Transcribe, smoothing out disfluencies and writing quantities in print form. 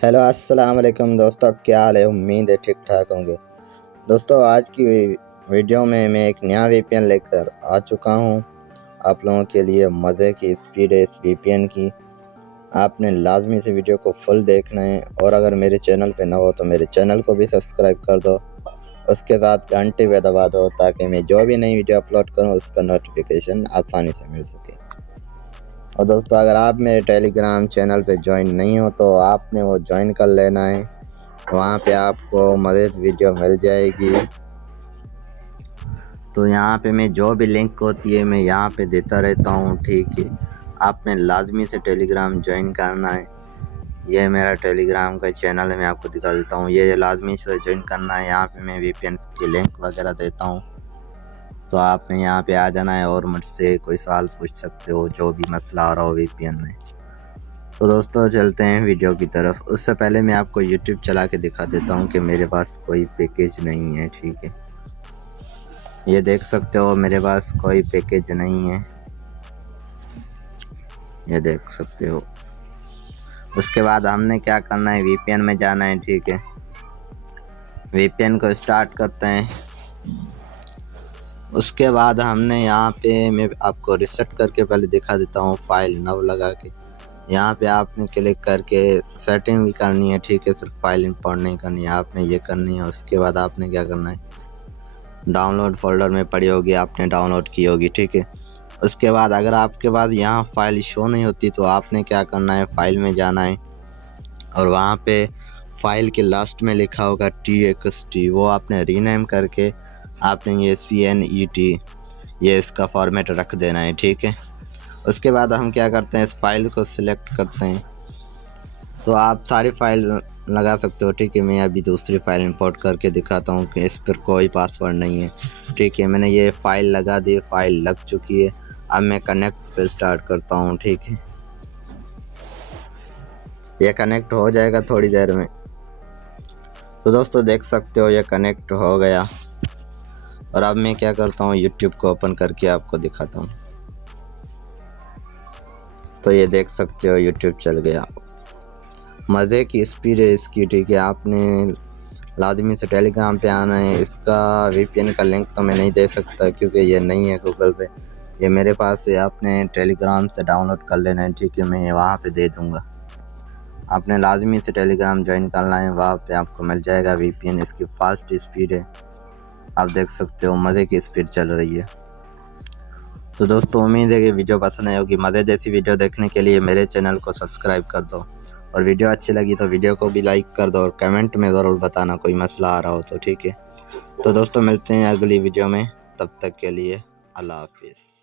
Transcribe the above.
Hello अस्सलाम वालेकुम दोस्तों, क्या हाल है। उम्मीद है ठीक ठाक होंगे। दोस्तों आज की वीडियो में मैं एक नया वीपीएन लेकर आ चुका हूं। आप लोगों के लिए मज़े की स्पीड है इस वीपीएन की। आपने लाजमी से वीडियो को फुल देखना है और अगर मेरे चैनल पे ना हो तो मेरे चैनल को भी सब्सक्राइब कर दो। उसके साथ घंटे पे दबा दो ताकि मैं जो भी नई वीडियो अपलोड करूँ उसका नोटिफिकेशन आसानी से मिल सके। और दोस्तों अगर आप मेरे टेलीग्राम चैनल पे ज्वाइन नहीं हो तो आपने वो ज्वाइन कर लेना है। वहाँ पे आपको मज़ीद वीडियो मिल जाएगी। तो यहाँ पे मैं जो भी लिंक होती है मैं यहाँ पे देता रहता हूँ, ठीक है। आपने लाजमी से टेलीग्राम ज्वाइन करना है। ये मेरा टेलीग्राम का चैनल है, मैं आपको दिखा देता हूँ। ये लाजमी से ज्वाइन करना है। यहाँ पे मैं वीपीएन की लिंक वगैरह देता हूँ, तो आपने यहाँ पे आ जाना है और मुझसे कोई सवाल पूछ सकते हो, जो भी मसला आ रहा हो वीपीएन में। तो दोस्तों चलते हैं वीडियो की तरफ। उससे पहले मैं आपको यूट्यूब चला के दिखा देता हूँ कि मेरे पास कोई पैकेज नहीं है, ठीक है। ये देख सकते हो मेरे पास कोई पैकेज नहीं है, ये देख सकते हो। उसके बाद हमने क्या करना है, वीपीएन में जाना है, ठीक है। वीपीएन को स्टार्ट करते हैं। उसके बाद हमने यहाँ पे मैं आपको रिसेट करके पहले दिखा देता हूँ, फाइल नव लगा के। यहाँ पे आपने क्लिक करके सेटिंग भी करनी है, ठीक है। सिर्फ फाइल इंपोर्ट नहीं करनी है, आपने ये करनी है। उसके बाद आपने क्या करना है, डाउनलोड फोल्डर में पड़ी होगी, आपने डाउनलोड की होगी, ठीक है। उसके बाद अगर आपके पास यहाँ फाइल शो नहीं होती तो आपने क्या करना है, फाइल में जाना है और वहाँ पे फाइल के लास्ट में लिखा होगा txt, वो आपने रीनेम करके आपने ये CNET ये इसका फॉर्मेट रख देना है, ठीक है। उसके बाद हम क्या करते हैं, इस फाइल को सिलेक्ट करते हैं। तो आप सारी फाइल लगा सकते हो, ठीक है। मैं अभी दूसरी फाइल इंपोर्ट करके दिखाता हूँ कि इस पर कोई पासवर्ड नहीं है, ठीक है। मैंने ये फाइल लगा दी, फाइल लग चुकी है। अब मैं कनेक्ट पे स्टार्ट करता हूँ, ठीक है। ये कनेक्ट हो जाएगा थोड़ी देर में। तो दोस्तों देख सकते हो ये कनेक्ट हो गया। और अब मैं क्या करता हूँ, यूट्यूब को ओपन करके आपको दिखाता हूँ। तो ये देख सकते हो यूट्यूब चल गया। मज़े की स्पीड है इसकी, ठीक है। आपने लाजमी से टेलीग्राम पे आना है। इसका वीपीएन का लिंक तो मैं नहीं दे सकता क्योंकि ये नहीं है गूगल पे, ये मेरे पास है। आपने टेलीग्राम से डाउनलोड कर लेना है, ठीक है। मैं वहाँ पे दे दूँगा। आपने लाजमी से टेलीग्राम ज्वाइन करना है, वहाँ पे आपको मिल जाएगा वीपीएन। इसकी फास्ट स्पीड है, आप देख सकते हो मज़े की स्पीड चल रही है। तो दोस्तों उम्मीद है कि वीडियो पसंद आई होगी। मज़े जैसी वीडियो देखने के लिए मेरे चैनल को सब्सक्राइब कर दो और वीडियो अच्छी लगी तो वीडियो को भी लाइक कर दो और कमेंट में ज़रूर बताना कोई मसला आ रहा हो तो, ठीक है। तो दोस्तों मिलते हैं अगली वीडियो में, तब तक के लिए अल्लाह हाफिज़।